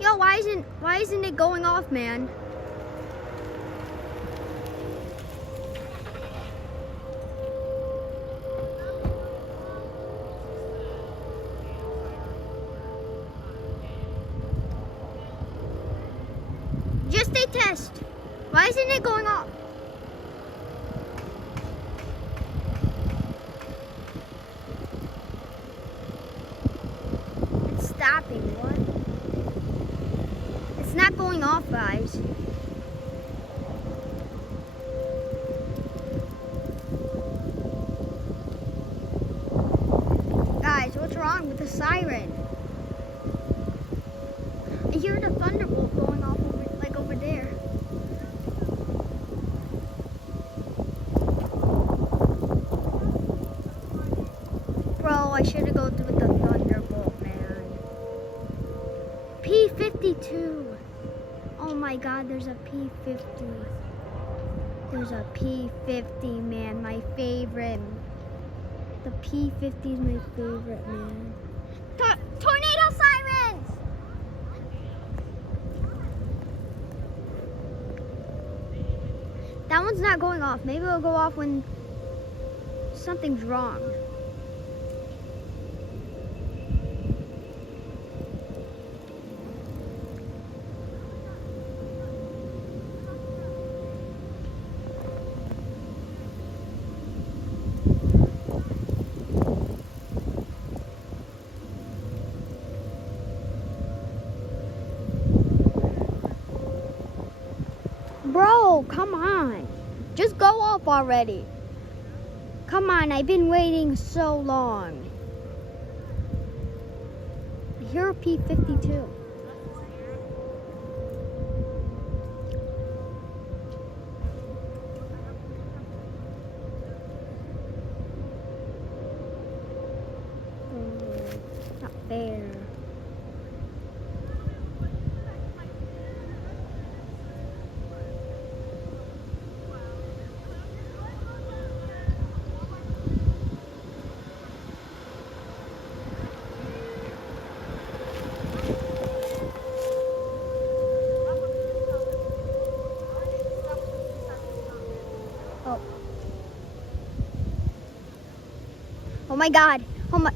Yo, why isn't it going off, man? Just a test. Why isn't it going off? It's stopping. What? It's not going off, guys. Guys, what's wrong with the siren? I hear the thunderbolt going off over there. Bro, I should have gone with the thunderbolt, man. P52. Oh my God, there's a P50. There's a P50, man, my favorite. The P50 is my favorite, man. Tornado sirens! That one's not going off. Maybe it'll go off when something's wrong. Bro, come on. Just go off already. Come on, I've been waiting so long. I hear a P52. Not fair. Oh my God. Oh my.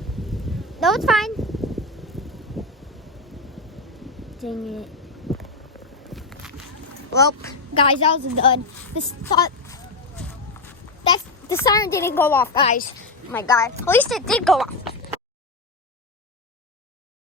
No, it's fine. Dang it. Well, guys, that was a dud. The siren didn't go off, guys. Oh my God. At least it did go off.